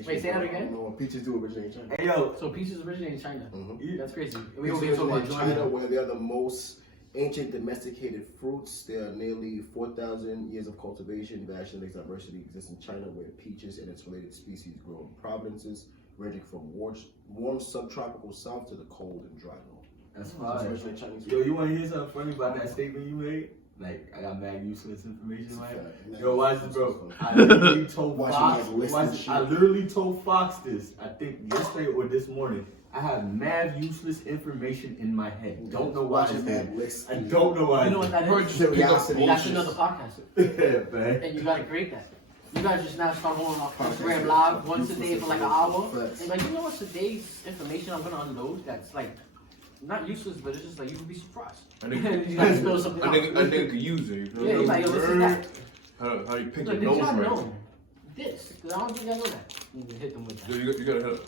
Asian. Wait, say that again? No, peaches do originate in China. Hey yo, So peaches originate in China. Mm-hmm. That's crazy. We Peaches don't get to talk originate about in China, where they are the most ancient domesticated fruits. There are nearly 4,000 years of cultivation. Vast diversity exists in China, where peaches and its related species grow in provinces ranging from warm subtropical south to the cold and dry north. that's fine. Chinese Yo, you want to hear something funny about that statement you made? Like, I got mad useless information. Like, yo, watch this, bro. I literally told Fox. I literally told Fox this. I think yesterday or this morning. I have mad useless information in my head. Don't know why. I don't know why. You know what that is? That's another podcast. Yeah, man. And you gotta create that. You guys just now start going on Instagram Live once a day for like an hour. And like, you know what today's information I'm gonna unload that's like not useless, but it's just like you would be surprised. You gotta spill something out. I think could use it. Yeah, he's like, yo, this is that. How you pick Look, your did nose y'all right? know this? Because I don't think I know that. You can hit them with that. You gotta hit.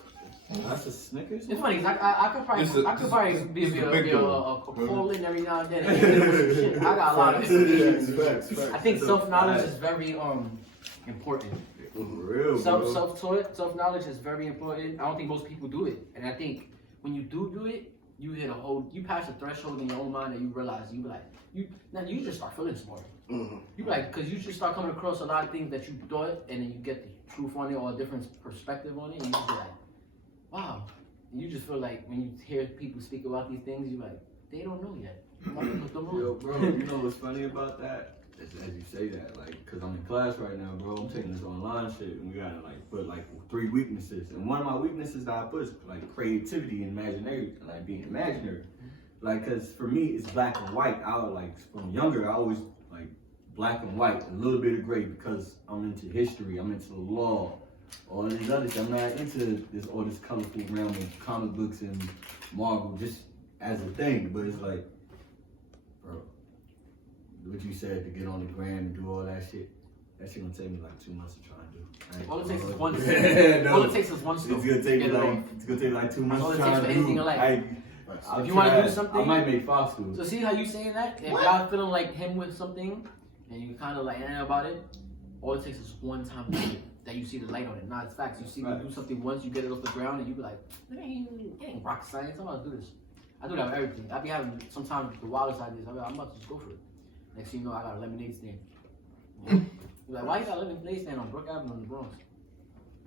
That's a Snickers? It's funny, cause I could probably be a call-in every now and then. And hit them with some shit. I got a lot of information. I think self-knowledge is very important. Real, Self-knowledge is very important. I don't think most people do it. And I think when you do it, you pass a threshold in your own mind and you realize you just start feeling smarter. Mm-hmm. You like, cause you just start coming across a lot of things that you thought, and then you get the truth on it or a different perspective on it, and you just be like, wow. And you just feel like when you hear people speak about these things, you're like, they don't know yet. Yo, bro, you know what's funny about that? As you say that, like, cause I'm in class right now, bro. I'm taking this online shit, and we gotta like put like 3 weaknesses. And one of my weaknesses that I put is like creativity and imaginary, like being imaginary. Like, cause for me, it's black and white. From younger, I always like black and white, a little bit of gray, because I'm into history, I'm into the law, all these other shit. I'm not into all this colorful realm of comic books and Marvel just as a thing. But it's like, bro, what you said to get on the gram and do all that shit gonna take me like 2 months to try and do. All it takes is one All it takes is one step. It's gonna take me like 2 months to try and do. Anything in life. If you want to do something, I might make Fox do it. So see how you saying that? If y'all feeling like him with something, and you kind of like about it, all it takes is one time that you see the light on it. Nah, it's facts. You see me do something once, you get it off the ground, and you be like, it ain't rocket science. I'm about to do this. I do that with everything. I be having sometimes the wildest ideas. I'm about to just go for it. Next thing you know, I got a lemonade stand. You're like, why you got a lemonade stand on Brook Avenue in the Bronx?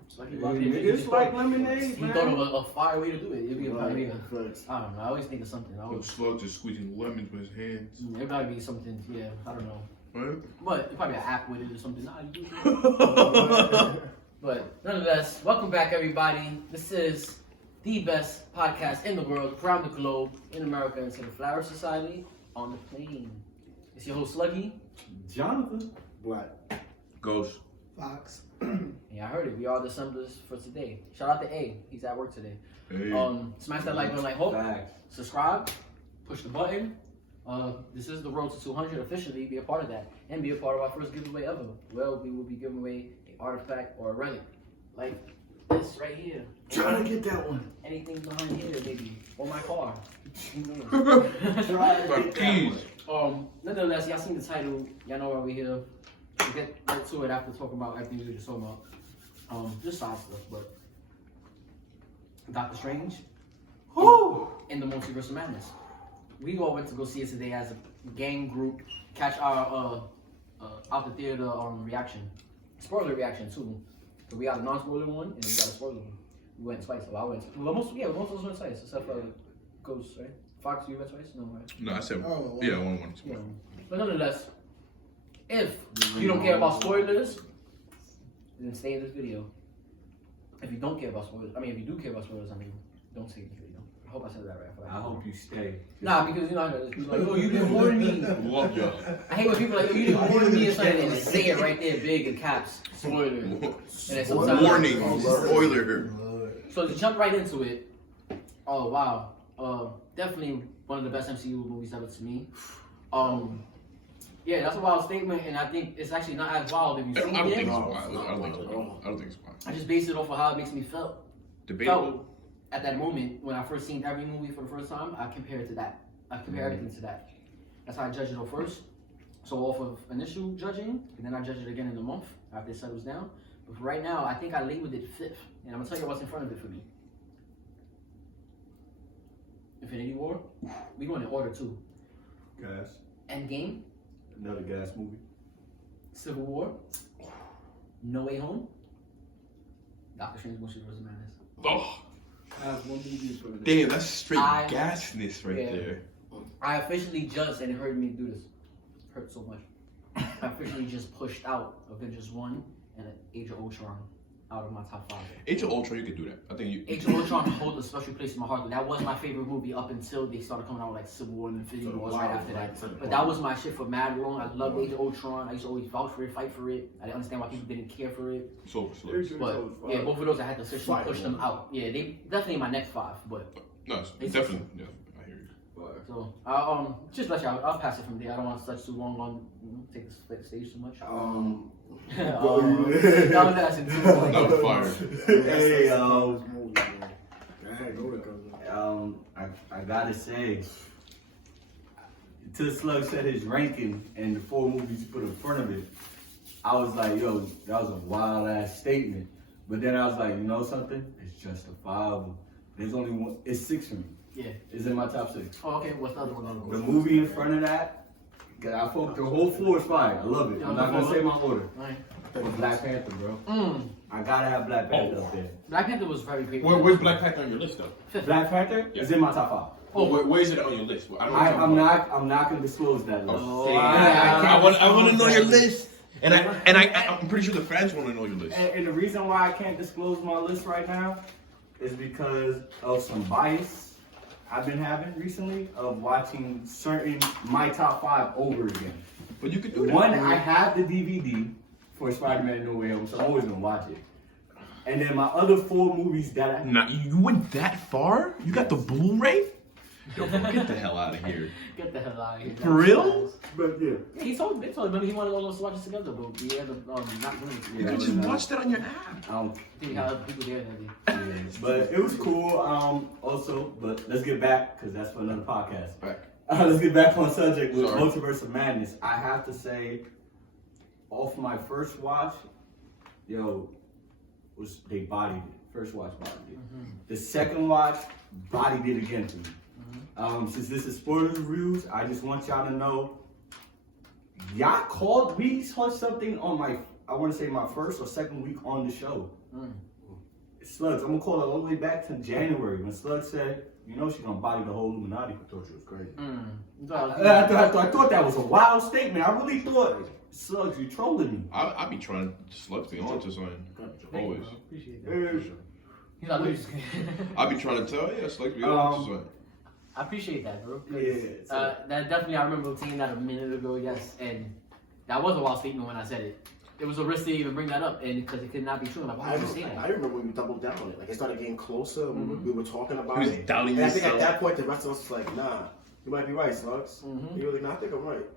It's like lemonade, He man. thought of a fire way to do it. It'd be I don't know. I always think of something. Slug just squeezing lemons with his hands. It'd probably be something. Yeah, I don't know. Right? But it's probably an app with it or something. Nah, you do it. But nonetheless, welcome back, everybody. This is the best podcast in the world, around the globe, in America, and to the Flower Society on the plane. It's your host, Sluggy. Jonathan. Black. Ghost. Fox. Yeah, I heard it. We are the assemblers for today. Shout out to A. He's at work today. Hey. Smash that like button, like hope. Facts. Subscribe. Push the button. This is the road to 200 officially. Be a part of that. And be a part of our first giveaway ever. Well, we will be giving away an artifact or a relic. Like this right here. Trying to get that one. Anything behind here, maybe. Or my car. Try to get that one. Nonetheless, y'all seen the title. Y'all know why we're here. We'll get right to it after talking about everything we were just talking about. Just side stuff, but Dr.Strange in the Multiverse of Madness. We all went to go see it today as a gang group. Catch our out the theater reaction, spoiler reaction too. So we got a non-spoiler one and we got a spoiler one. We went twice. So I went. Most of us went twice, except for Ghost, right? Fox, you went twice? No, right? No, I said, one. one. Yeah. But nonetheless, if you don't care about spoilers, then stay in this video. If you don't care about spoilers, if you do care about spoilers, don't stay in this video. I hope I said that right. I hope you stay. Nah, because you know, people like, oh, you didn't warn me. Love y'all. I hate when people are like, oh, you didn't warn me or something, and just say it right there, big in caps, spoiler. And then sometimes, Warning, spoiler. So to jump right into it, oh wow, definitely one of the best MCU movies ever to me. Yeah, that's a wild statement, and I think it's actually not as wild if you see it. I don't think it's wild. I don't think it's wild. I just based it off of how it makes me felt at that moment when I first seen every movie for the first time. I compare it to that. I compare everything to that. That's how I judge it off first. So off of initial judging, and then I judge it again in a month after it settles down. But right now, I think I labeled it 5th. And I'm going to tell you what's in front of it for me. Infinity War. We going in order too. Gas. Endgame. Another gas movie. Civil War. No Way Home. Dr.Strange Multiverse of Madness. Oh, I have one movie for the damn, that's straight I- gasness right yeah. there. I officially just, and it hurt me to do this. Hurt so much. I officially just pushed out Avengers 1 and Age of Ultron out of my top 5. Age of Ultron, you could do that. I think you. Age of Ultron holds a special place in my heart. That was my favorite movie up until they started coming out with like Civil War and Infinity War right after that. But that was my shit for mad long. I loved Age of Ultron. I used to always vouch for it, fight for it. I didn't understand why people didn't care for it. So But yeah, both of those I had to officially push them out. Yeah, they definitely my next 5. But no, it's definitely. Yeah, I hear you. so just let y'all. I'll pass it from there. I don't want to touch too long on take the stage too much. That was asking too much. That was fire. Hey, Go I gotta say, till Slug said his ranking and the 4 movies he put in front of it, I was like, yo, that was a wild ass statement. But then I was like, you know something? It's justifiable. There's only one. It's 6 for me. Yeah. It's in my top 6. Oh, okay. What's the other one? The movie in front of that, I folk the whole floor is fire. I love it. I'm not gonna say my order. Right. But Black Panther, bro. I gotta have Black Panther up there. Black Panther was very great. Where's Black Panther on your list though? Black Panther is in my top 5. Oh, where is it on your list? I don't know I'm not gonna disclose that list. Oh, I want to know your list, and I'm pretty sure the fans want to know your list. And the reason why I can't disclose my list right now is because of some bias I've been having recently of watching certain my top 5 over again. But you could do that. One, I have the DVD for Spider-Man No Way Home, so I'm always gonna watch it. And then my other 4 movies that I Nah, you went that far? You got the Blu-ray? Yo, get the hell out of here. Get the hell out of here. For real? but yeah. Yeah, he told me. He wanted all of us to watch it together, but we ended up not doing it. You could just watch that on your app. I don't I think how other people there that day. but it was cool. Also, but let's get back because that's for another podcast. Back. Let's get back on subject with Sorry. Multiverse of Madness. I have to say, off my first watch, they bodied it. First watch bodied it. The second watch bodied it again for me. Since this is spoiler reviews, I just want y'all to know, we saw something on my first or second week on the show. Slugs, I'm gonna call it all the way back to January when Slugs said, she's gonna body the whole Illuminati. I thought you was crazy. I thought that was a wild statement. I really thought, Slugs, you trolling me. I be trying to Slugs be on to something. Always. Appreciate that. He's not losing. I be trying to tell you, Slugs be on to something. I appreciate that, bro. Yeah, That definitely, I remember saying that a minute ago, yes, and that was a wild statement when I said it. It was a risk to even bring that up, and because it could not be true. I'm like, why would you say that? I remember when we doubled down on it. Like, it started getting closer. We were talking about He was it. doubting And I think at himself. that point, the rest of us was like, nah, you might be right, Slugs. You were like, nah, I think I'm right.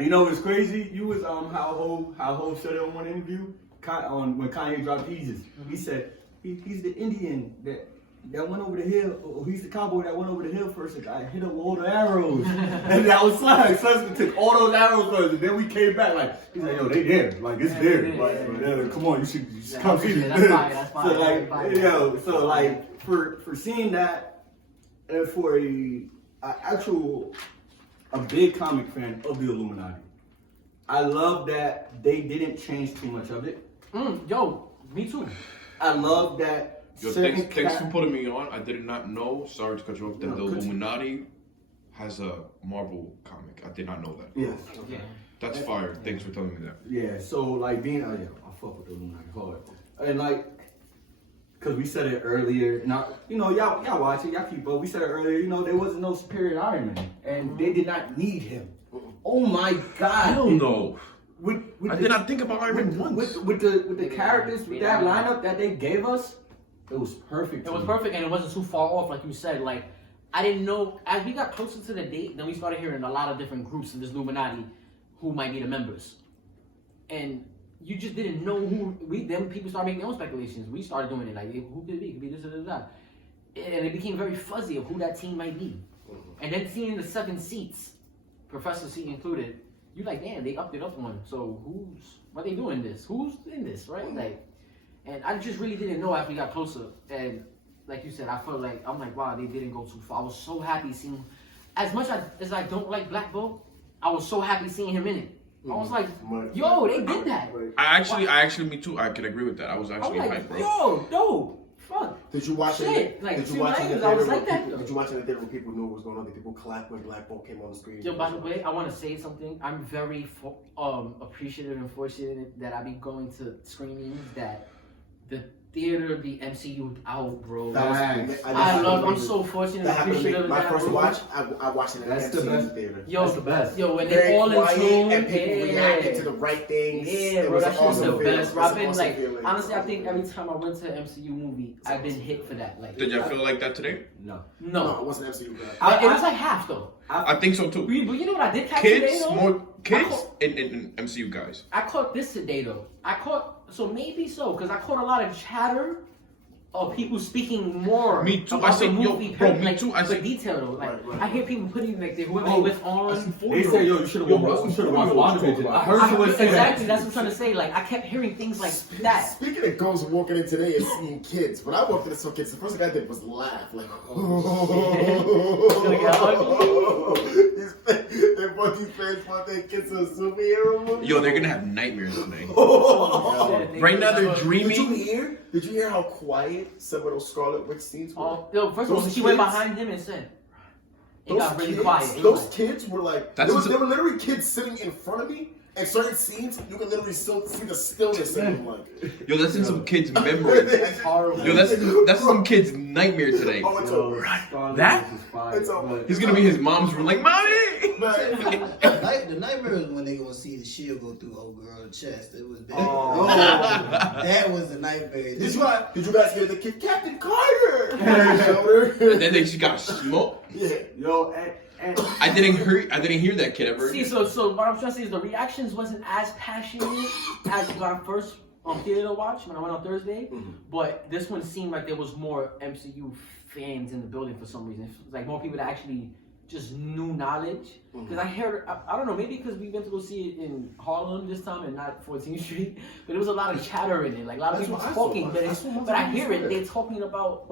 You know what's crazy? You was how Ho said it on one interview when Kanye dropped Jesus. He said he's the Indian that went over the hill. Or he's the cowboy that went over the hill first. And I hit him with all the arrows, and that was Slugs. Slugs took all those arrows first, and then we came back like he's like, yo, they there, like it's there. Like, come on, you should come see this. That's fine. So like for seeing that, and for a big comic fan of the Illuminati. I love that they didn't change too much of it. Yo, me too. I love that. Yo, thanks for putting me on. I did not know, sorry to cut you off, that the Illuminati has a Marvel comic. I did not know that. Yes. Yeah. That's fire. Thanks for telling me that. Yeah, so like being, I fuck with the Illuminati hard. And like, cause we said it earlier, y'all watch it, y'all keep up. We said it earlier, there wasn't no superior Iron Man. And they did not need him. Oh my God. Hell no. I did not think about Iron Man once. With the characters, with that lineup that they gave us, it was perfect. It was perfect, and it wasn't too far off, like you said. Like, I didn't know, as we got closer to the date, then we started hearing a lot of different groups in this Illuminati who might be the members. And you just didn't know who, then people started making their own speculations. We started doing it, like, who could it be? It could be this or that. And it became very fuzzy of who that team might be. And then seeing the 7 seats, Professor C included, you like, damn, they upped it up one. So why they doing this? Who's in this, right? Like, and I just really didn't know after we got closer. And like you said, I felt like, I'm like, wow, they didn't go too far. I was so happy seeing, as much as I don't like Black Bolt, I was so happy seeing him in it. I was like, yo, they did that. I actually, me too. I can agree with that. I was I actually was hyped, like, bro. yo, dope. Fuck. Did you watch Shit, it? like, Did you see, watch when it? I was like that, though. Did you watch it in the theater when people knew what was going on? Did people clap when Black Bolt came on the screen? Yo, by the way, I want to say something. I'm very appreciative and fortunate that I be going to screenings that the theater, the MCU out, bro. I'm so fortunate and appreciative of my that. first bro. watch, I watched it in the That's the MCU best. theater. Yo, That's the best. Yo, when Very they all in quiet tune, and people reacted to the right things. Yeah, It bro, was that an shit was awesome the feeling. best. It Bro, was I've an been awesome like, feeling. honestly, I think every time I went to an MCU movie, I've been hit for that. Like, Did y'all feel like that today? No. No, it wasn't MCU. Bro. It was like half though. I think so too. But you know what I did catch today Kids, though? more kids, and MCU guys. I caught this today though. So maybe so, because I caught a lot of chatter of people speaking more. Me too. About I see, the yo, movie, bro, me like, too. I the see. detail though. Like Right. I hear people putting like whoever they with on. They say, yo, you should have watched WandaVision. I heard someone say that. Exactly, that's what I'm trying to say. Like I kept hearing things like that. Speaking of girls walking in today and seeing kids, when I walked in and saw kids, the first thing I did was laugh. Like, Gonna get ugly. these fans want their kids a superhero movie. Yo, they're gonna have nightmares today. Shit, Right now they're Did you dreaming. hear? Did you hear how quiet some of those Scarlet Witch scenes were? Yo, first of all, Those she went kids- behind him and said, it Those got really kids, quiet. It Those was like, kids were like, That's there were literally kids sitting in front of me. And certain scenes, you can literally still see the stillness in them. Like, Yo, that's in some kids' memory. it's horrible. Yo, that's some kid's nightmare today. Oh, it's Yo, over. Scarlet That? Witch is fire, It's over. but- He's gonna be his mom's room like, mommy. The nightmare is when they gonna see the shield go through old girl's chest. It was that. Oh. That was the nightmare. Did you guys hear the kid, Captain Carter? Shoulder. And then they just got smoked. Yeah. Yo, and I didn't hear that kid ever. See, so what I'm trying to say is the reactions wasn't as passionate as when I first theater watch when I went on Thursday, but this one seemed like there was more MCU fans in the building for some reason. Like more people that actually just knew knowledge. Because I heard, I don't know, maybe because we went to go see it in Harlem this time and not 14th Street, but there was a lot of chatter in it. Like a lot of That's people what I saw. talking, I saw but I hear it. Square. They're talking about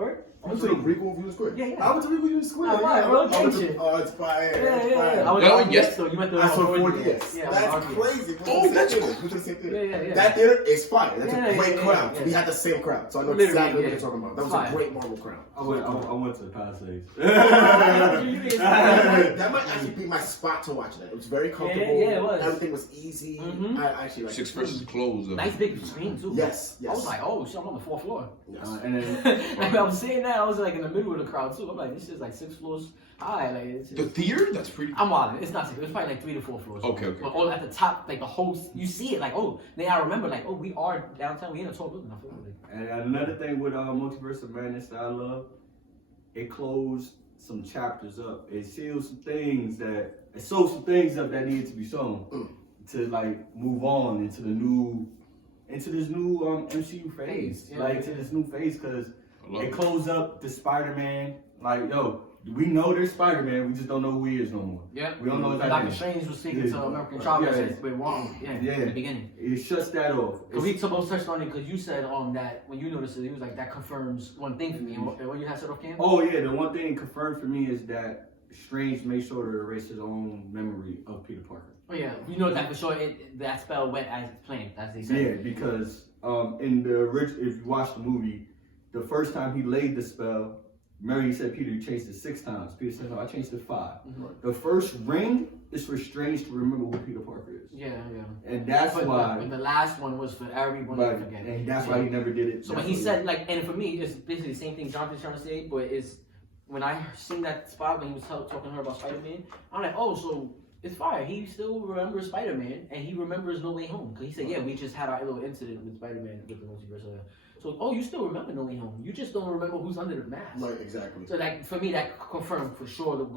I went to the Regal View Square. Yeah, yeah. I went to Regal View Square. Oh, wow, bro, attention. Oh, it's fire. Yeah. It's fire. I was Oh, on yes. so you went to I saw 4D. 4D. Yeah, That's RDS. crazy. Oh, that's cool. We to the same theater. Yeah. That theater is fire. That's Yeah, a great yeah, crowd. yeah. We had the same crowd, so I know Literally, exactly what yeah. you're talking about. That was Fire. a great Marvel crowd. I went to the Palisades. That might actually be my spot to watch that. It was very comfortable. Yeah, it was. Everything was easy. Mhm. I actually like Six it. versus closed. Nice big screen too. Yes. I was like, oh shit, I'm on the 4th floor. Yes. And then Like, I'm saying that, I was like in the middle of the crowd too. I'm like, this is like 6 floors high. Like, it's The just, theater? That's pretty. I'm wilding. It's not 6. It's probably like 3 to 4 floors. Okay. But all at the top, like the whole, you see it. Like, oh, then I remember, like, oh, we are downtown. We in a tall building. I feel like. And another thing with Multiverse of Madness that I love, it closed some chapters up. It sealed some things that, it sold some things up that needed to be shown to like move on into this new MCU phase, to this new phase, because it closed up the Spider-Man. Like, yo, we know there's Spider-Man, we just don't know who he is no more. Yeah. We don't know exactly. Dr. Strange was speaking to American Travelers with Wong. In the beginning. It shuts that off. Because we supposed to touch on it because you said that when you noticed it, he was like, that confirms one thing for me. And what you had said off camera? Oh yeah, the one thing confirmed for me is that Strange made sure to erase his own memory of Peter Parker. Oh yeah, you know that for sure. That spell went as planned, as they said. Yeah, because in the original, if you watch the movie, the first time he laid the spell, remember he said Peter changed it 6 times. Peter said, no, I changed it 5. Mm-hmm. The first ring is for Strange to remember who Peter Parker is. Yeah. And that's why. But the last one was for everyone to forget. And that's why he never did it. So when he said, like, and for me, it's basically the same thing Jonathan's trying to say, but it's when I seen that spot when he was talking to her about Spider-Man, I'm like, oh, so it's fire. He still remembers Spider-Man, and he remembers No Way Home. Because he said, yeah, we just had our little incident with Spider-Man with the multiverse. So, oh, you still remember No Way Home. You just don't remember who's under the mask. Right, exactly. So, like, for me, that confirmed for sure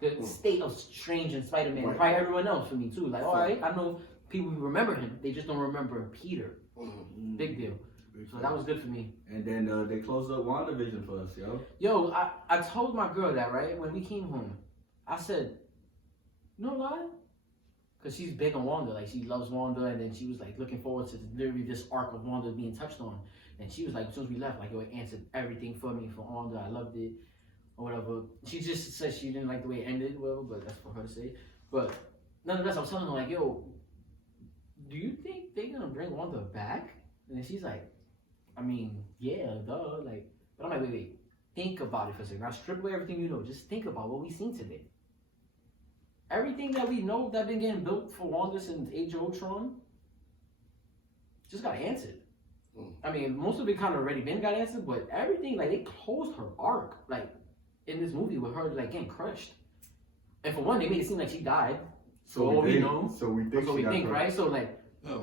the state of Strange and Spider-Man. Right. Probably everyone else for me, too. Like, all right, I know people who remember him. They just don't remember Peter. Big deal. So that was good for me. And then they closed up WandaVision for us, yo. Yo, I told my girl that, right? When we came home, I said, no lie. because she's big on Wanda. Like, she loves Wanda, and then she was like looking forward to literally this arc of Wanda being touched on. And she was like, as soon as we left, like, it answered everything for me for Wanda. I loved it, or whatever. She just said she didn't like the way it ended, whatever, but that's for her to say. But nonetheless, I was telling her, like, yo, do you think they're gonna bring Wanda back? And then she's like, I mean, yeah, duh. Like, but I'm like, wait. Think about it for a second. Now strip away everything you know. Just think about what we seen today. Everything that we know that been getting built for Wanda since Age of Ultron just got answered. I mean, most of it kind of already been got answered, but everything, like, they closed her arc, like, in this movie with her, like, getting crushed. And for one, they made it seem like she died. So we know. So we think. So we think, crushed. right? So, like,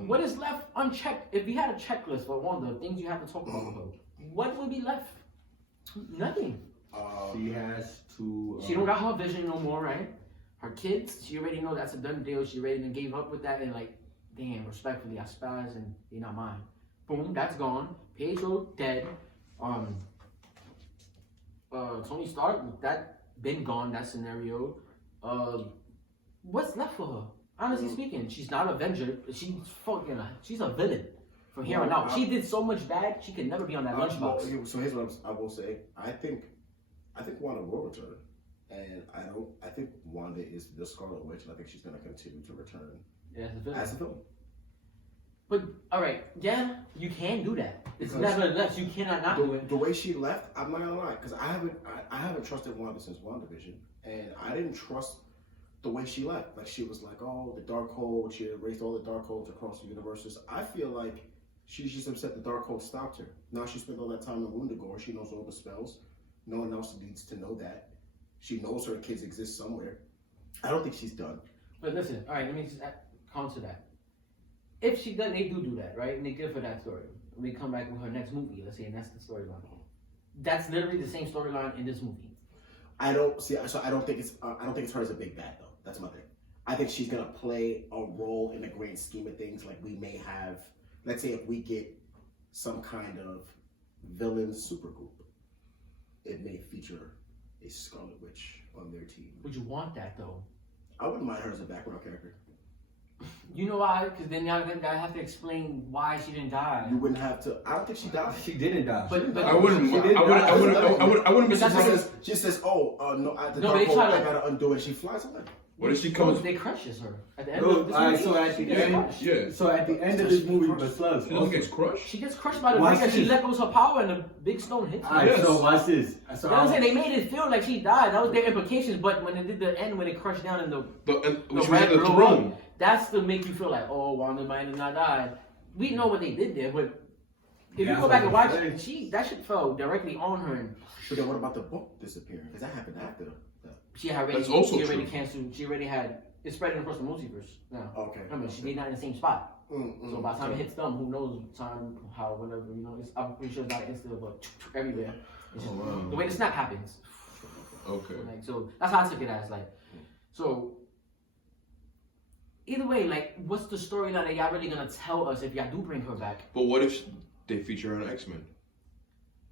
what is left unchecked? If we had a checklist for Wanda, things you have to talk about with her, what would be left? Nothing. She has to. She don't got her vision no more, right? Her kids, she already know that's a done deal. She already done gave up with that, and like, damn, respectfully, I spaz and they're not mine. Boom, that's gone. Pedro dead. Tony Stark, that been gone. That scenario. What's left for her? Honestly speaking, she's not an Avenger. She's a villain. From here on out, she did so much bad. She could never be on that lunchbox. So here's what I will say. I think Wanda will return, and I think Wanda is the Scarlet Witch, and I think she's gonna continue to return as a villain. But all right, yeah, you can do that. It's nevertheless, you cannot not do it. The way she left, I'm not gonna lie, because I haven't trusted Wanda since WandaVision, and I didn't trust the way she left. Like, she was like, oh, the Darkhold. She erased all the Darkholds across the universes. I feel like she's just upset the Darkhold stopped her. Now she spent all that time in Wundagore. She knows all the spells. No one else needs to know that. She knows her kids exist somewhere. I don't think she's done. But listen, all right, let me just counter that. If she does, they do that, right? And they give her that story. We come back with her next movie, let's say, and that's the storyline. That's literally the same storyline in this movie. I don't think it's her as a big bad though. That's my thing. I think she's gonna play a role in the grand scheme of things. Like, we may have, let's say, if we get some kind of villain supergroup, it may feature a Scarlet Witch on their team. Would you want that though? I wouldn't mind her as a background character. You know why? Because then y'all have to explain why she didn't die. You wouldn't have to. I don't think she died. She didn't die. But I wouldn't be surprised. She says, "Oh, no, I gotta undo it." She flies away. What if she comes? They crushes her at the end of this movie. So at the end, so at the end of this movie, but slugs. She doesn't get crushed. She gets crushed by the ring and she let go her power and the big stone hits her. Alright, so watch this. So I'm saying they made it feel like she died. That was their implications. But when they did the end, when they crushed down in the red throne, that's to make you feel like, oh, Wanda might have not died. We know what they did there, but if you go back and watch it, that shit fell directly on her. And but then what about the book disappearing? Because that happened after. She already canceled. She already had. It's spreading across the multiverse now. Okay. Remember, she not in the same spot. So by the time it hits them, who knows time, how, whatever, you know, I'm pretty sure it's not instant, but everywhere. It's just, the way the snap happens. Okay. Like, so that's how I took it as, like, so either way, like, what's the storyline that y'all really gonna tell us if y'all do bring her back? But what if they feature her on X-Men?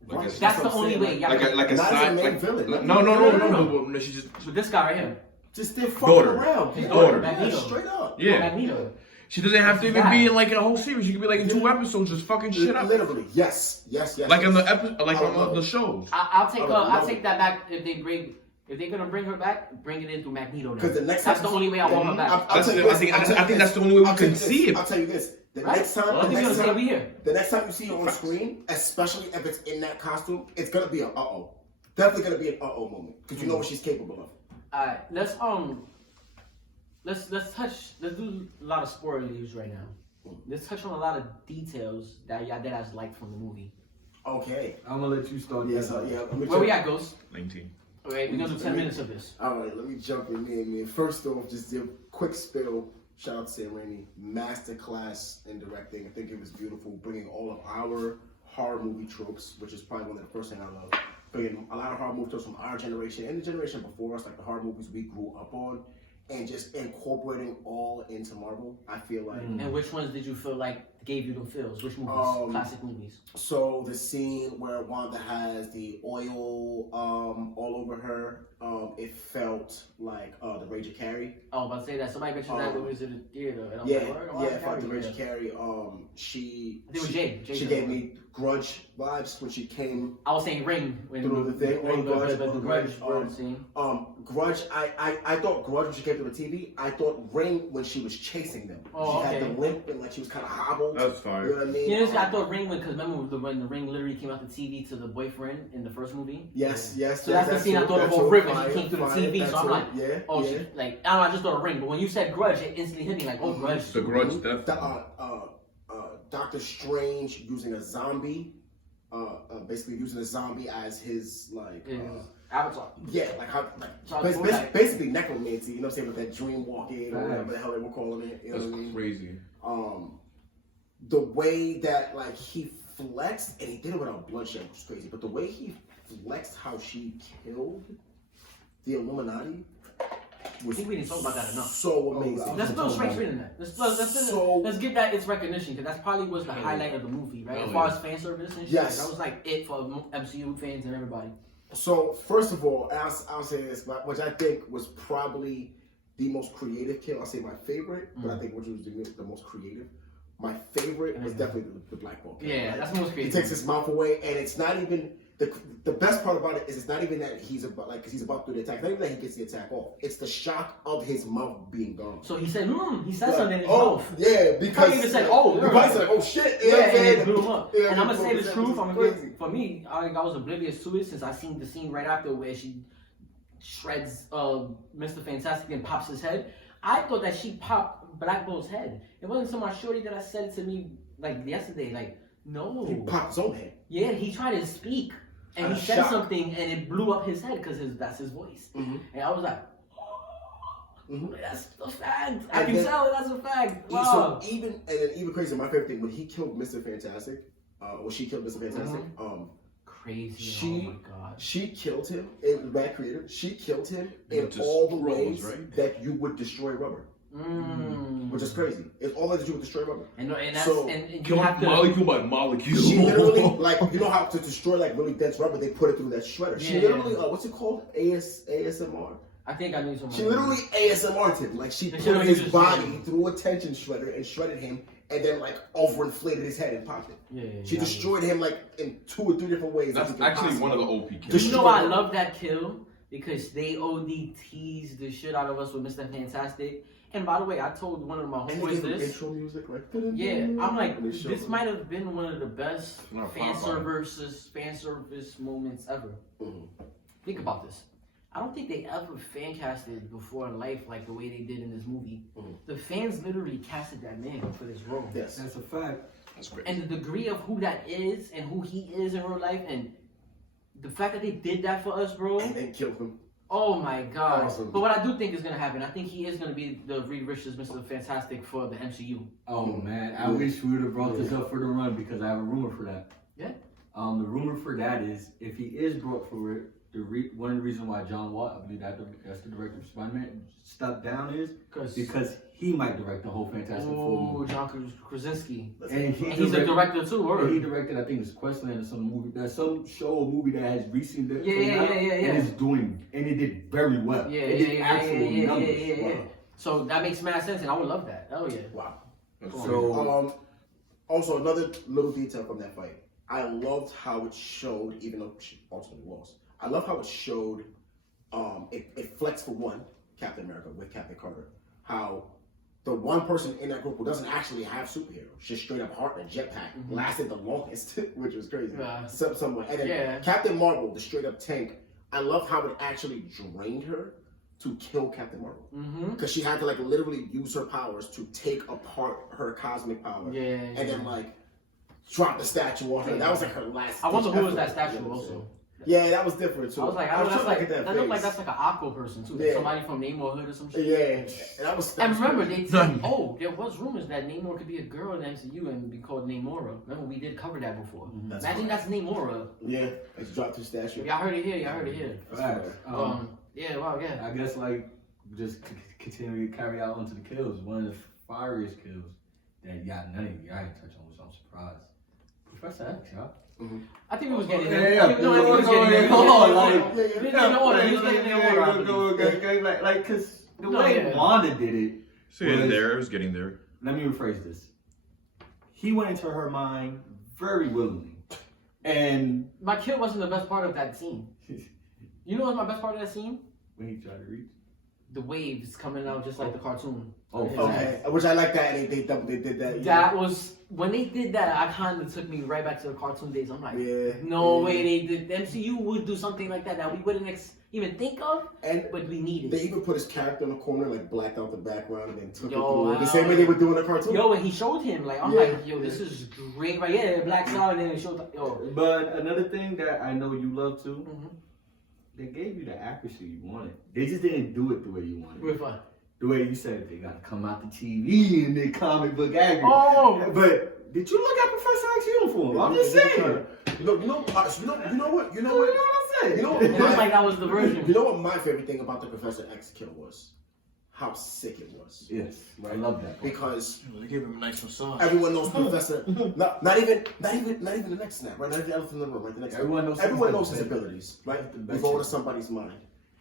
Like that's the only way. Like a side villain. No. She just. But this guy right here. Just did fucking around. His daughter. Magneto. Straight up. Yeah. Magneto. She doesn't have to even be in like in a whole series. She could be like in 2 episodes, just fucking shit up. Literally, yes. Like on the episode, like on the shows. I'll take that back if they're gonna bring her back, bring it in through Magneto. Because that's the only way I want her back. I think that's the only way we can see it. I'll tell you this. The right? next time you see her on screen, especially if it's in that costume, it's gonna be an uh-oh. Definitely gonna be an uh-oh moment. Because you know what she's capable of. Alright, let's do a lot of spoilers right now. Let's touch on a lot of details that y'all did as liked from the movie. Okay. I'm gonna let you start. Where we at, Ghost? 19. Alright, we're gonna do 10 minutes of this. Alright, let me jump in there. First off, just a quick spill. Shout out to Sam Raimi. Masterclass in directing. I think it was beautiful, bringing all of our horror movie tropes, which is probably one of the first things I love. Bringing a lot of horror movie tropes from our generation and the generation before us, like the horror movies we grew up on, and just incorporating all into Marvel. I feel like. And which ones did you feel like gave you the feels? Which movies? Classic movies. So the scene where Wanda has the oil all over her, it felt like the Rage of Carrie. Oh, but say that somebody mentioned that when we was in the theater. And I'm Yeah, like, where it felt the Rage of Carrie. I think it was Jay. She gave me Grudge vibes when she came. I was saying Ring when through the thing. the Grudge scene. Grudge. I thought Grudge when she came to the TV. I thought Ring when she was chasing them. Oh, she okay. had the limp and like she was kind of hobbled. That's fire. You know what I mean? Yeah, I thought Ring because remember when the Ring literally came out the TV to the boyfriend in the first movie. Yes. So that's the scene I thought of on Rick when she came through the TV. So I'm like, oh, yeah. she, like I don't know, I just thought of Ring. But when you said Grudge, it instantly hit me like, oh, Grudge. The Grudge, definitely. Dr.Strange using a zombie, basically using a zombie as his like Avatar. Yeah, like how So basically necromancy. You know what I'm saying, with that dream walking or whatever the hell they were calling it. You know That's what I mean? crazy. The way that like he flexed, and he did it without bloodshed, which was crazy. But the way he flexed how she killed the Illuminati was I think we didn't talk about that enough. so amazing. Let's build straight in that. Let's give that its recognition because that's probably was the highlight of the movie, right? As far as fan service and shit, Yes. that was like it for MCU fans and everybody. So first of all, I'll say this, which I think was probably the most creative kill. I'll say my favorite, but I think which was the most creative. My favorite was definitely the Black Bolt. Yeah, that's the most He creative. takes his mouth away, and it's not even the best part about it is it's not even that he's about because he's about to do the attack. It's not even that he gets the attack off. It's the shock of his mouth being gone. So he said, he said something in his Oh mouth. yeah, because He even said, oh, the guy said, oh shit, Yeah, and it blew him up. Yeah, and I'm gonna say the that truth. was crazy. For me, I was oblivious to it since I seen the scene right after where she shreds Mr. Fantastic and pops his head. I thought that she popped Black Bolt's head. It wasn't so much shorty that I said it to me like yesterday. Like, no. He popped his own head. Yeah, he tried to speak and he said shock. something and it blew up his head because that's his voice. Mm-hmm. And I was like, Mm-hmm. that's a fact. I can tell that's a fact. Wow. So even crazy. My favorite thing when he killed Mr. Fantastic, when she killed Mr. Fantastic, crazy. oh my god. She killed him in Bad Creator. She killed him in Just all the rose, ways right? that you would destroy rubber. Which is crazy. It's all that you do with destroy rubber. And that's So, and you Kill have to. molecule by molecule. She literally, like, you know how to destroy like really dense rubber, they put it through that shredder. She Yeah. literally, what's it called? ASMR. I think I knew someone. She literally ASMR'd him. Like she They put should've his used body shredder. through a tension shredder and shredded him, and then like overinflated his head and popped it. She destroyed him like in 2 or 3 different ways. That's that you could actually possibly- one of the OP kills. You know why I love that kill? Because they OD teased the shit out of us with Mr. Fantastic. And by the way, I told one of my And they homeboys gave him this. intro music, like Yeah, I'm like, and they showed this him. might have been one of the best No, fan fine. service moments ever. Mhm. Think about this. I don't think they ever fan casted before in life like the way they did in this movie. Mhm. The fans literally casted that man for this role. Yes. That's a fact. That's great. And the degree of who that is and who he is in real life and the fact that they did that for us, bro. And then killed him. Oh my god. Awesome. But what I do think is gonna happen, I think he is gonna be the Reed Richards Mr. Fantastic for the MCU. Oh man, I wish we would have brought this up for the run because I have a rumor for that. Yeah. The rumor for that is if he is brought for it, one of the reasons why John Watt, I believe that's the director of Spider-Man, stepped down is because he might direct the whole Fantastic Four movie. John Krasinski. And He's a director too, And he or directed, I think it's Questland or some movie. There's some show or movie that has recently Yeah. and it's doing and it did very well. It did absolute numbers. Wow. So that makes mad sense, and I would love that. Oh yeah. Wow. So Also another little detail from that fight. I loved how it showed, even though she ultimately lost. I love how it showed. It flexed for one, Captain America with Captain Carter. How the one person in that group who doesn't actually have superheroes, just straight up heart and jetpack, lasted the longest, which was crazy. Yeah. Somewhat. And then Captain Marvel, the straight up tank. I love how it actually drained her to kill Captain Marvel. Because she had to like literally use her powers to take apart her cosmic power. And then like drop the statue on her. That was like her last. I wonder who was effort, that statue you know what I'm also. saying? Yeah, that was different too. I was like, I was that's trying to like look at that looked like face. that's like an Aqua person too. Yeah. Somebody from Namor Hood or some shit. Yeah, and that was. And remember, crazy. they said, there was rumors that Namor could be a girl in the MCU and be called Namora. Remember, we did cover that before. Imagine that's Namora. Yeah, it's dropped to statue. Y'all heard it here. Y'all heard it here. facts. Yeah. Wow. Yeah. I guess like just continue to carry out onto the kills. One of the fieriest kills that none of y'all ain't touch on, which I'm surprised. Professor X, y'all. I think we was getting Yeah, there. yeah. I think we was getting there. Come on, like, We was getting in order. We was getting in order. Like, cause the No, way yeah. Wanda did it. It's getting there. It's getting there. Let me rephrase this. He went into her mind very willingly, and My kill wasn't the best part of that scene. You know what's my best part of that scene? when he tried to reach. The waves coming out just like the cartoon. Oh, Okay, which I like that, and they did that. That was when they did that. I kind of took me right back to the cartoon days. I'm like, Yeah. no Yeah. way they did. The MCU would do something like that we wouldn't even think of, And but we needed. they even put his character in the corner, like blacked out the background, and then took Yo, it through. The wow. same way they would do in the cartoon. Yo, and he showed him like I'm Yeah. like, yo, this is great, right? Yeah, Black Star, and then it showed. Yo, But another thing that I know you love too, Mhm. they gave you the accuracy you wanted. They just didn't do it the way you wanted. with what? The way you said they gotta come out the TV in their comic book accurate. Oh, But did you look at Professor X uniform? I'm just saying. You know what? You know what? You know what I'm saying? You know it what? looked like that was the You version. know what my favorite thing about the Professor X kill was? How sick it was. Yes, I love that. Because They gave him a nice massage. everyone knows Professor. Not even the next snap, right? Not even the elephant in the room, right? The next Everyone knows his his abilities, right? The We best go into shit. somebody's mind,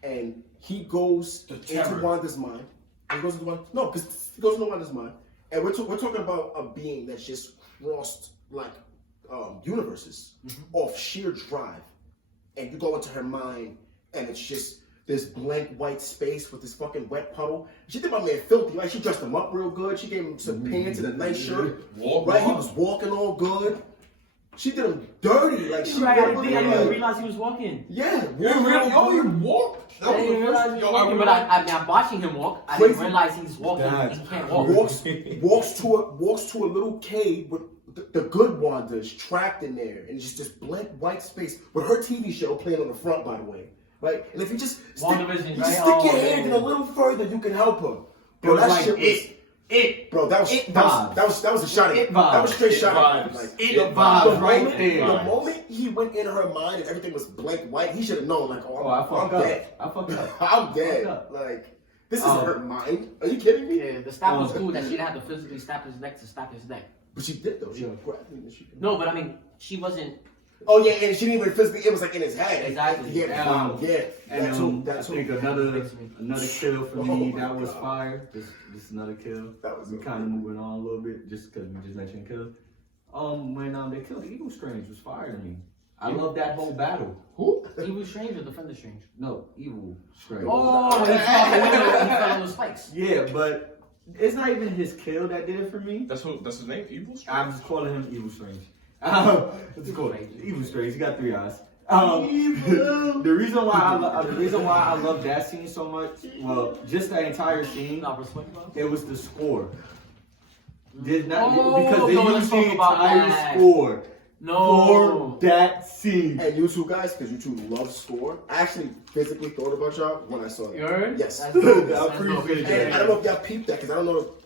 and he goes The into terror. Wanda's mind. He goes into because he goes into Wanda's mind, and we're talking about a being that's just crossed like universes off sheer drive, and you go into her mind, and it's just this blank white space with this fucking wet puddle. She did my man filthy, right? She dressed him up real good. She gave him some pants and a nice shirt. Right? He was walking all good. She did him dirty. Like she Right, I did him didn't like, realize he was walking. yeah, You walked. I didn't realize he was walking, but I'm watching him walk. I didn't realize he's walking. That's He can't walk. walks to a little cave with the good Wanda is trapped in there, and it's just this blank white space with her TV show playing on the front, by the way. Right? And if you just stick, WandaVision, you just right? stick your Oh, hand in man. a little further, you can help her. It Bro, was that like shit was bro, that was a shot at It that was straight vibes. shot at It like It the vibes right moment- there. The moment he went in her mind and everything was blank white, he should have known like, Oh, I I'm fucked up. dead. I fucked up. I'm dead. Fucked up. Like this isn't her mind. Are you kidding me? Yeah, the stab was cool that she didn't have to physically stab his neck to stab his neck. But she did though. She Yeah. grabbed him and she. No, but I mean, she wasn't. Oh yeah, and she didn't even physically. It was like in his head. Exactly. Yeah, yeah. And That too. I That think too. another kill for Oh me my that was God. fire. Just another kill. That was We kind of moving on a little bit just because we just mentioned kills. When they killed Evil Strange was fire to me. I love that whole battle. Who? Evil Strange or Defender Strange? No, Evil Strange. Oh, he fell on the spikes. Yeah, but it's not even his kill that did it for me. That's his name. Evil. I'm just calling him Evil Strange. It's cool. Evil Strange. He got 3 eyes. The reason why I love that scene so much, well, just that entire scene, Not respectful. it was the score. Did not Oh, because they no, let's used the talk about entire that. score No. for that scene. And you two guys, because you two love score. I actually physically thought about y'all when I saw that. You heard? Yes. That's dope. I That's dope. appreciate And I don't know if y'all peeped that because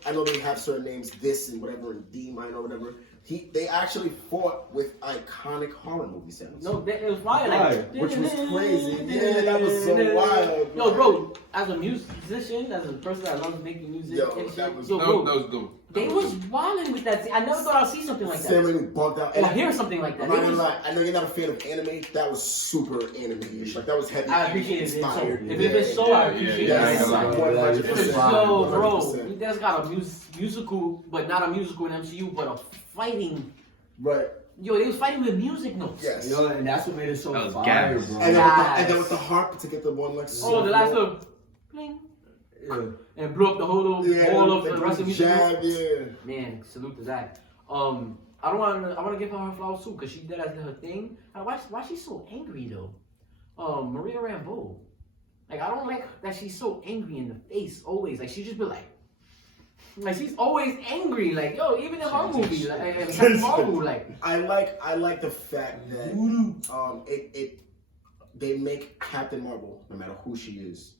I know they have certain names, this and whatever, and D minor or whatever. They actually fought with iconic horror movie sounds. No, it was fire. Fire, Like, which was crazy. Yeah, that was so wild. Yo, bro, as a musician, as a person that loves making music, Yo, and shit, that was- yo, bro, That was dope. they was wilding with that. I never thought I'd see something like Sam that. Raimi bugged out. Or And hear something like that. I'm not They gonna was- lie, I know you're not a fan of anime. That was super anime-ish. Like that was heavy. I appreciate it. inspired. So, if it's so, I appreciate Yeah, it. yeah, Like, yeah, 100%. If it's 100%. so, bro, 100%. he just got a musical, but not a musical in MCU, but a fighting. Right. Yo, they was fighting with music notes. Yes. Yo, and that's what made it so That was fire, gas. bro. And then with the harp to get the one like. Oh, the last one, bling, Yeah. and blew up the whole wall of the rest of the music. jab, yeah. Man, salute to that. I want to give her flowers too, cause she did as her thing. Why she's so angry though? Maria Rambeau. Like I don't like that she's so angry in the face always. Like she just be like she's always angry. Like yo, even in her movie, like Captain Marvel, like I like the fact that they make Captain Marvel, no matter who she is,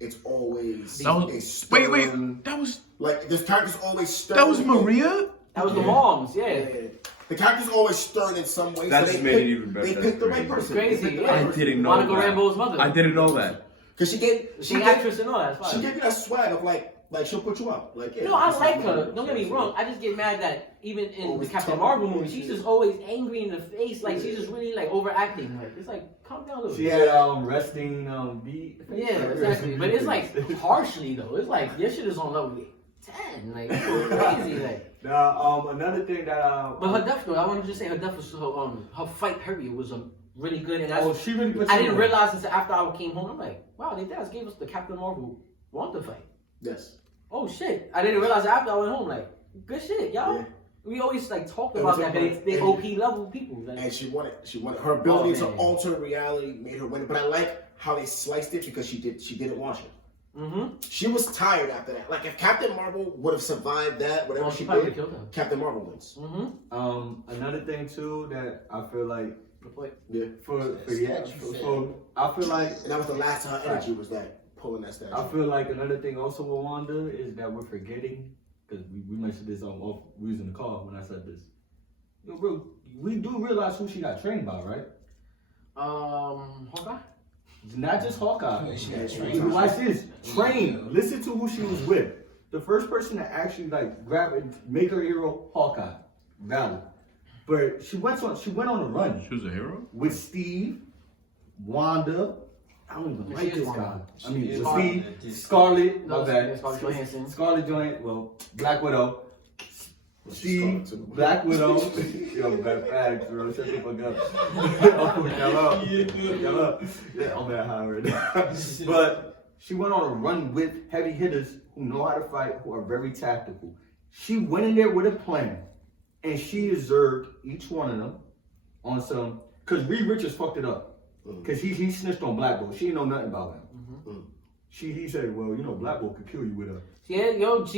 it's always That was- a stern, Wait. That was like this character's always stern. Maria. that was the moms. Yeah, Yeah. The character's always stern in some way. That so just they made pick, it even better. They That's picked the right crazy. person. Crazy, They picked the yeah. right I person. didn't know Monica that. Rambeau's mother. I didn't know that. Cause she gave She actress and all that. That's she fine. gave you that swag of like Like she'll put you out. Like yeah, No, I this is like what her. it is. Don't get me wrong. I just get mad that even in the Always Captain talking Marvel about movie, she's shit. just always angry in the face. Like she's just really like overacting. Like it's like calm down a little She bit. had resting beat. Yeah, exactly. But it's like harshly though. It's like your shit is on level 10. Like it's so crazy. Like. Now, another thing that But her death though, I wanted to just say her death was her fight period was really good, and oh, she really. I didn't realize until after I came home. I'm like, wow, they just gave us the Captain Marvel Wanda fight. Yes. Oh shit! I didn't realize after I went home. Like, good shit, y'all. Yeah. We always like talked It about was that, but about- they and- OP level people. Like, And she won it. She won it. Her ability to man. alter reality made her win it. But I like how they sliced it because she didn't watch it. She was tired after that. Like if Captain Marvel would have survived that, whatever she probably did, killed her. Captain Marvel wins. Another thing too that I feel like Yeah. for I feel like And that was the last of her energy was that pulling that statue. I feel like another thing also with Wanda is that we're forgetting, because we mentioned this off, we was in the car when I said this. Yo, bro, we do realize who she got trained by, right? Hawkeye. Not just Hawkeye. She got trained. Even watch this. Trained. Listen to who she was with. The first person to actually like grab and make her hero, Hawkeye. Valid. But she went on a run She was a hero? with Steve, Wanda. I don't even She like is this Wanda. guy. I mean, She is with Wanda. Steve, Scarlet, No, my bad. Scarlett Johansson. Scarlet Johansson, well, Black Widow. Steve, Scarlet too. Black Widow. Yo, bad facts, bro. Shut the fuck up. Oh, y'all up. Yeah, I'm that high right now. But she went on a run with heavy hitters who know how to fight, who are very tactical. She went in there with a plan, and she observed each one of them on some. Cause Reed Richards fucked it up. Cause he snitched on Black Bolt. She didn't know nothing about him. He said, well, you know, Black Bolt could kill you with a. Yeah, no, it was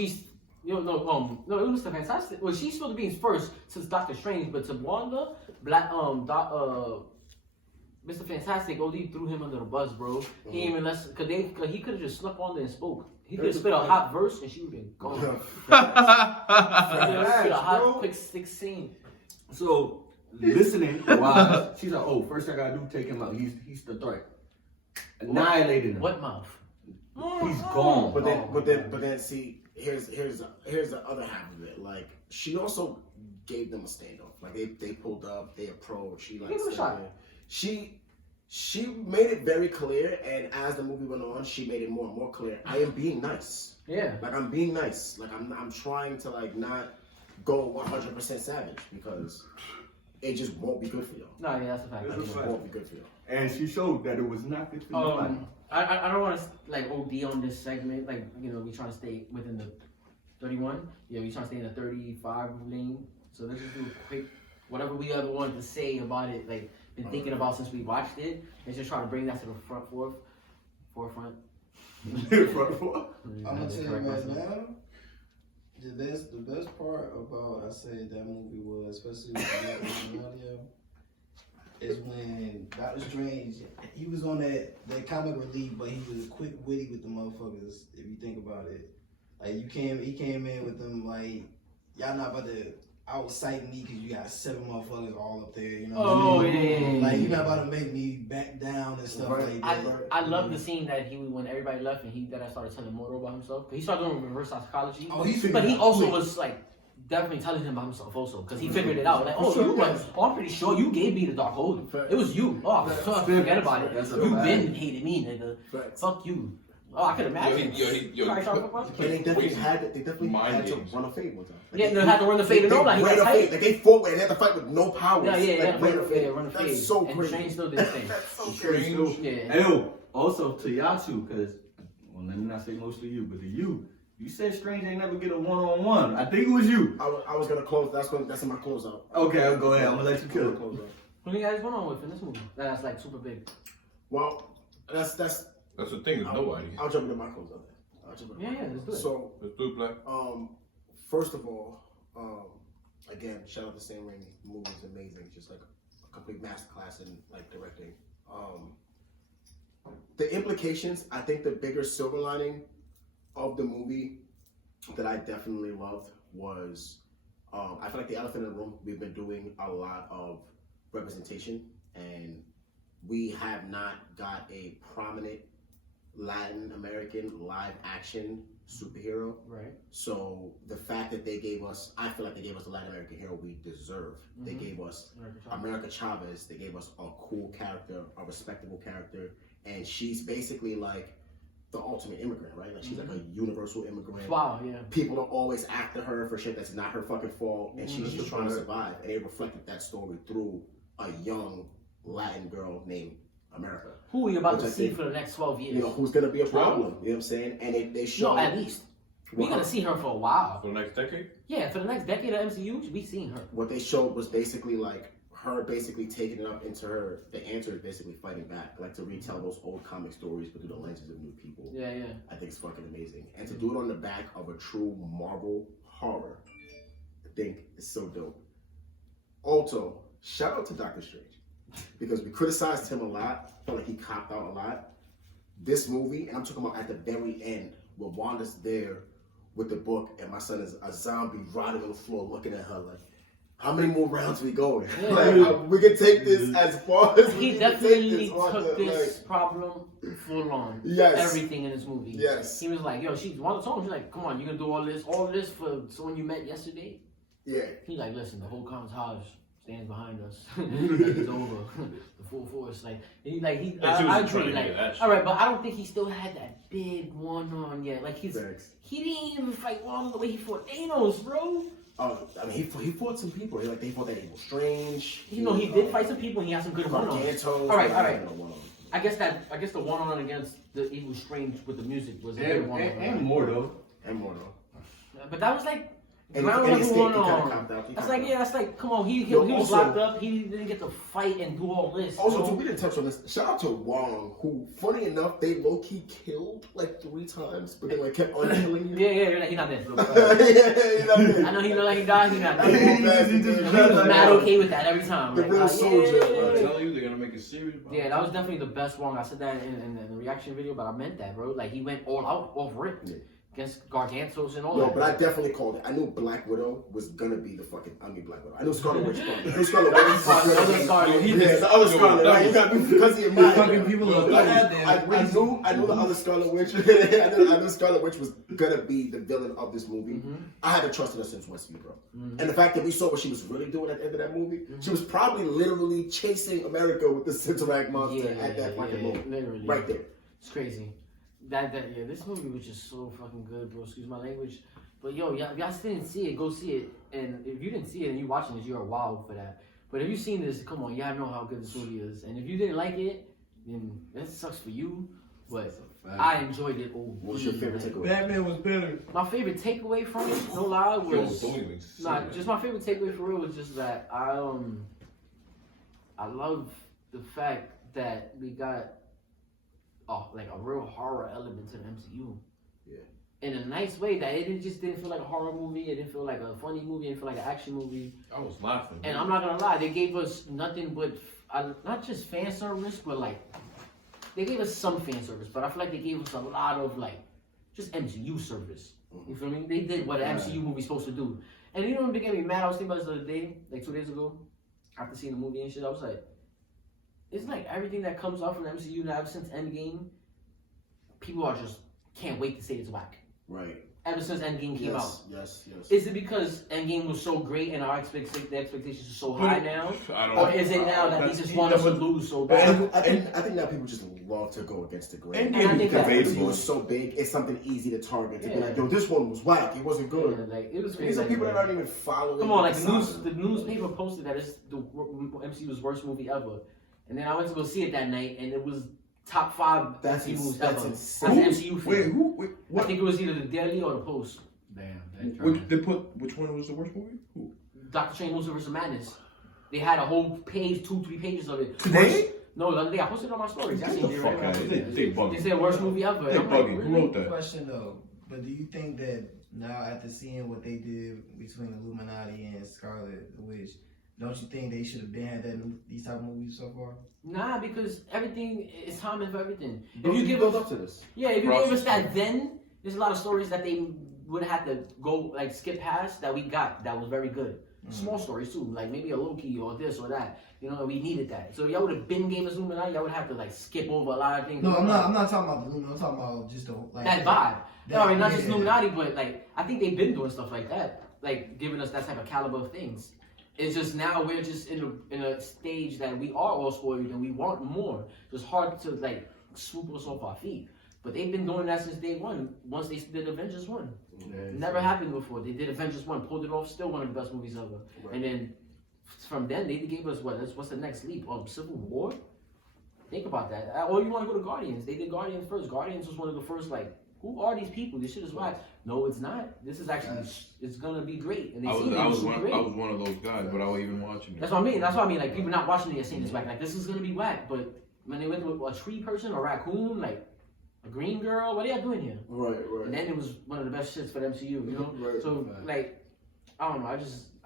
Mr. Fantastic. Well, she's supposed to be first since Dr. Strange, but to Wanda, Mr. Fantastic OD threw him under the bus, bro. He ain't even cause he could have just snuck on there and spoke. He could have spit a hot verse and she would have been gone. Spit a hot, quick 16. So listening, wise, she's like, oh, first thing I gotta do, take him out. He's the threat. Annihilated him. What mouth? He's gone. But then, see, here's the other half of it. Like she also gave them a standoff. Like they pulled up, they approached. She like Give him a shot. She made it very clear, and as the movie went on, she made it more and more clear. I am being nice. Yeah. Like I'm being nice. Like I'm trying to like not go 100% savage because it just won't be good for y'all. No, yeah, that's a fact. Like, it won't be good for y'all. And she showed that it was not good for nobody. I don't want to like OD on this segment. Like, you know, we trying to stay within the 31. Yeah, we trying to stay in the 35 lane. So let's just do a quick whatever we ever wanted to say about it. Like, been thinking about since we watched it. Let's just try to bring that to the forefront. I'm gonna tell you right now, the best part about I said that movie was, especially with the audio, is when Dr. Strange, he was on that comic relief, but he was quick witty with the motherfuckers. If you think about it, like he came in with them like, y'all not about to outsight me because you got 7 motherfuckers all up there. You know what I mean? Yeah. Like you're not about to make me back down and stuff like that. I love the scene that when everybody left and I started telling Moro about himself. He started doing reverse psychology. Oh, he but he figured it also out. was like definitely telling him about himself also because he figured it out. Like, I'm pretty sure you gave me the dark hole. It was you. Oh, forget about it. You been hated me, nigga. Fuck you. Oh, I could imagine. And they definitely had to run a fade one time. Like, Yeah, they had to run the fade and all that. He ran got a fade. tight. Like they fought and they had to fight with no powers. Yeah, like, run a fade. That's so And crazy. Strange still did the thing. That's so Strange. crazy. Yeah. And yo, also to y'all too, because, well, let me not say mostly you, but to you said Strange ain't never get a one-on-one. I think it was you. I was gonna close. That's in my closeout. Okay, I'll go ahead. I'm gonna let you kill it. Who do you guys went on with in this movie? That's like super big. Well, that's That's the thing, it's nobody. I'll jump into my closeout. Yeah, let's do it. So, Let's do it, Black. first of all, again, shout out to Sam Raimi. The movie is amazing. Just like a complete masterclass in like directing. The implications, I think the bigger silver lining of the movie that I definitely loved was, I feel like the elephant in the room, we've been doing a lot of representation and we have not got a prominent Latin American live action superhero. Right. So the fact that they gave us, I feel like they gave us the Latin American hero we deserve. They gave us America Chavez. They gave us a cool character, a respectable character, and she's basically like the ultimate immigrant, right? Like she's like a universal immigrant. Wow, yeah. People are always after her for shit that's not her fucking fault, and she's just trying to survive. And it reflected that story through a young Latin girl named America. Who are you about to see for the next 12 years? You know, who's gonna be a problem? You know what I'm saying? And they show. No, at least. We're gonna see her for a while. For the next decade? Yeah, for the next decade of MCU, we seen her. What they showed was basically like her basically taking it up into her. The answer is basically fighting back, like to retell those old comic stories, but through the lenses of new people. Yeah, yeah. I think it's fucking amazing, and to do it on the back of a true Marvel horror, I think is so dope. Also, shout out to Dr. Strange because we criticized him a lot. Felt like he copped out a lot. This movie, and I'm talking about at the very end, where Wanda's there with the book, and my son is a zombie rotting on the floor, looking at her like, "How many more rounds we going? Yeah. Like, we can take this as far as we He can definitely take this took this problem full on. Yes. Everything in this movie. Yes. He was like, yo, Wanda told him, she's like, come on, you gonna do all this for someone you met yesterday? Yeah. He's like, listen, the whole Contage stands behind us. Like, it's over. The full force. Like, and I agree. Like, all right, but I don't think he still had that big one-on yet. Like, he didn't even fight Wanda the way he fought Thanos, bro. I mean, he fought some people. He fought that Evil Strange. You know, he did fight some people, and he had some good one-ons. All right. I guess the one-on against the Evil Strange with the music was a good one. And more though. But that was like And ground he level escaped, one-on. That's like, yeah, that's like, come on, he was locked up. He didn't get to fight and do all this. Also, too, we didn't touch on this. Shout out to Wong, who, funny enough, they low-key killed like 3 times, but they like kept on killing you. Yeah, he's not dead. Bro. He's not dead. I know he looked like he died. He's not dead. He was mad okay with that every time. The real soldier, bro. I'm telling you, they're gonna make it serious. Bro. Yeah, that was definitely the best Wong. I said that in the reaction video, but I meant that, bro. Like, he went all out off rip. Yeah. Against Gargantos and all that. Yo, but I definitely called it. I knew Black Widow was gonna be the fucking Black Widow. I knew Scarlet Witch. I knew Scarlet Witch was gonna be the other Scarlet. Right? You got me because he admired fucking people. I knew the other Scarlet Witch. I knew Scarlet Witch was gonna be the villain of this movie. Mm-hmm. I had to trust in her since Westview, bro. Mm-hmm. And the fact that we saw what she was really doing at the end of that movie, she was probably literally chasing America with the Cinterac monster at that fucking moment, literally. Right there. It's crazy. This movie was just so fucking good, bro. Excuse my language. But yo, y'all didn't see it, go see it. And if you didn't see it and you watching this, you're wild for that. But if you've seen this, come on, y'all know how good this movie is. And if you didn't like it, then that sucks for you. But I enjoyed it. What's your favorite takeaway? Batman was better. My favorite takeaway from it, no lie, was just my favorite takeaway for real was just that I love the fact that we got like a real horror element to the MCU. Yeah. In a nice way that it didn't feel like a horror movie, it didn't feel like a funny movie, it didn't feel like an action movie. I was laughing. And I'm not gonna lie, they gave us nothing but not just fan service, but like they gave us some fan service, but I feel like they gave us a lot of like just MCU service. You feel me? They did what an MCU movie's supposed to do. And you know what made me mad? I was thinking about this the other day, like 2 days ago, after seeing the movie and shit. I was like, it's like everything that comes out from the MCU now ever since Endgame, people are just can't wait to say it's whack. Right. Ever since Endgame came out. Yes. Is it because Endgame was so great and our expectations are so high now? I don't or is it now that they just want us to lose so bad? I think now people just love to go against the grain. And I think that it was so big, it's something easy to target. To be like, yo, this one was whack. It wasn't good. Yeah, like, it was These are people that aren't even following. Come on, like the newspaper posted that it's the MCU's worst movie ever. And then I went to go see it that night, and it was top 5 MCU movies ever. That's an MCU film. Wait, I think it was either the Daily or the Post. Damn. Which one was the worst movie? Who? Dr. Strange Multiverse of Madness. They had a whole page, 2-3 pages of it. Today? No, the other day I posted it on my stories. Get the fuck out of here. They bugging. They said worst movie ever. They bugging. Who wrote that? Question though, but do you think that now after seeing what they did between Illuminati and Scarlet Witch, don't you think they should have been had these type of movies so far? Nah, because everything is timing for everything. If you give up to this, if you gave us that, then there's a lot of stories that they would have to go like skip past that we got that was very good. Small stories too, like maybe a Loki or this or that. You know, we needed that. So y'all would have been gave us Illuminati, y'all would have to like skip over a lot of things. No, I'm not talking about the Illuminati. I'm talking about just the like that vibe. No, I mean, not just yeah. Illuminati, but like I think they've been doing stuff like that, like giving us that type of caliber of things. It's just now we're just in a stage that we are all spoiled and we want more. It's hard to like swoop us off our feet. But they've been doing that since day one. Once they did Avengers 1. Never happened before. They did Avengers 1, pulled it off, still one of the best movies ever. Right. And then from then they gave us what's the next leap? Civil War? Think about that. Or you want to go to Guardians. They did Guardians first. Guardians was one of the first, like, who are these people? This shit is whack. No, it's not. This is actually, it's gonna be great. And they I was one of those guys, but I was even watching it. That's what I mean. That's what I mean. Like, people not watching it and saying it's whack. Like, this is gonna be whack. But when they went to a tree person, a raccoon, like, a green girl, what are y'all doing here? Right. And then it was one of the best shits for the MCU, you know? Right. So, like, I don't know.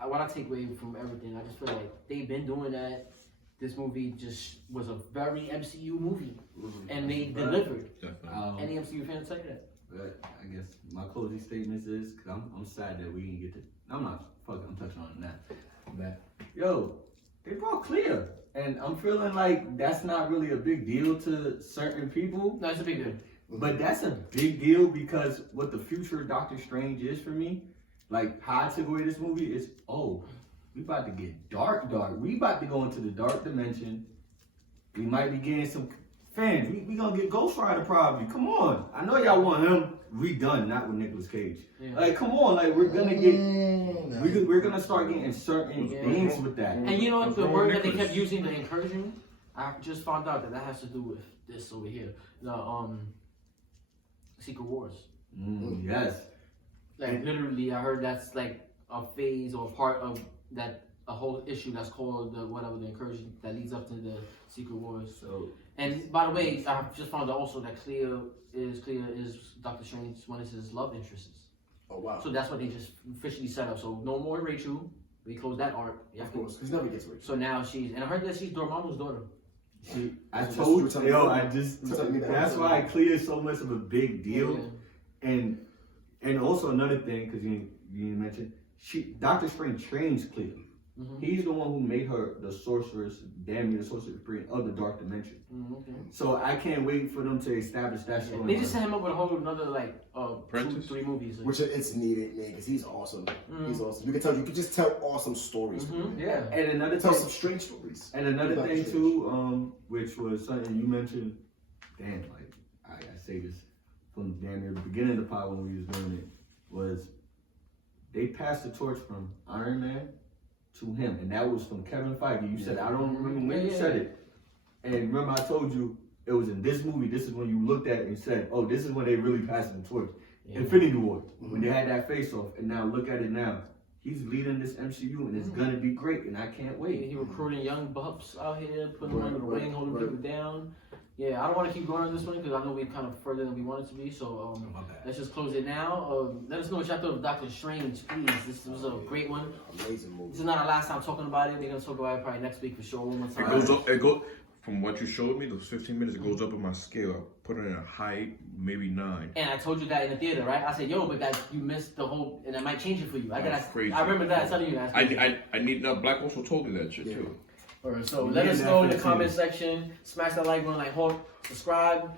What I take away from everything, I just feel like they've been doing that. This movie just was a very MCU movie. And they delivered. Definitely. Any MCU fan say that? But I guess my closing statements is, cause I'm sad that we didn't get to, I'm touching on it now. But, yo, they brought Clea. And I'm feeling like that's not really a big deal to certain people. No, it's a big deal. But that's a big deal because what the future of Doctor Strange is for me, like how I took away this movie is, we about to get dark. We about to go into the dark dimension. We might be getting some fans. We gonna get Ghost Rider probably. Come on. I know y'all want him redone, not with Nicolas Cage. Yeah. Like, come on. Like, we're gonna get, we're gonna start getting certain things with that. And you know what? The word that they kept using, the incursion, I just found out that has to do with this over here. The Secret Wars. Yes. Like literally, I heard that's like a phase or part of that a whole issue that's called the incursion that leads up to the Secret Wars. So, and by the way, I just found out also that Clea is Dr. Strange, one of his love interests. Oh wow. So that's what they just officially set up. So no more Rachel. We closed that arc. Of course, because never gets rich. So now and I heard that she's Dormammu's daughter. I told you, that's why Clea is so much of a big deal. Yeah. And also another thing, because you mentioned, Dr. Strange trains Clea. He's the one who made her the sorceress, damn near the sorceress supreme of the dark dimension. Okay. So I can't wait for them to establish that story. They just set him up with a whole another like 2-3 movies. Which it's needed, man, because he's awesome. He's awesome. You can just tell awesome stories. Yeah. And another tell thing, some strange stories. And another thing too, which was something you mentioned. Damn, like I say this from damn near the beginning of the pod when we was doing it, was they passed the torch from Iron Man to him, and that was from Kevin Feige. You said, I don't remember when you said it. And remember I told you it was in this movie, this is when you looked at it and said, oh, this is when they really passed the torch. Infinity War, when they had that face off, and now look at it now. He's leading this MCU and it's gonna be great, and I can't wait. He recruiting young buffs out here, putting them under the wing, holding people down. Yeah, I don't want to keep going on this one because I know we're kind of further than we wanted to be. So let's just close it now. Let us know what y'all thought of Dr. Strange, please. This was a great one. Amazing movie. This is not our last time talking about it. We're gonna talk about it probably next week for sure. One more time. It goes from what you showed me, those 15 minutes. It goes up on my scale. I put it in a high, maybe 9. And I told you that in the theater, right? I said, "Yo, but that you missed the whole, and I might change it for you." That's crazy. I remember that telling you that. I need Black also told me that shit too. So let us know in the comment section. Smash that like button, like Hawk. Subscribe.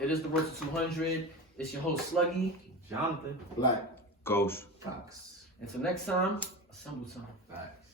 It is the Road to 200. It's your host Sluggy, Jonathan, Black Ghost. Cox. Until next time, assemble time. Facts.